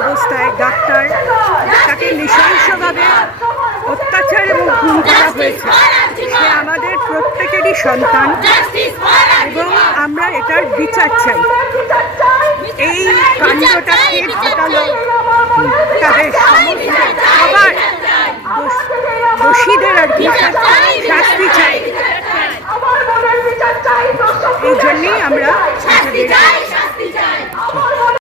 অবস্থায় ডাক্তার তাকে নৃশংসভাবে অত্যাচার এবং খুন করা হয়েছে। সে আমাদের প্রত্যেকেরই সন্তান এবং আমরা এটার বিচার চাই। এই কাণ্ডটা কে ঘটালো তাদের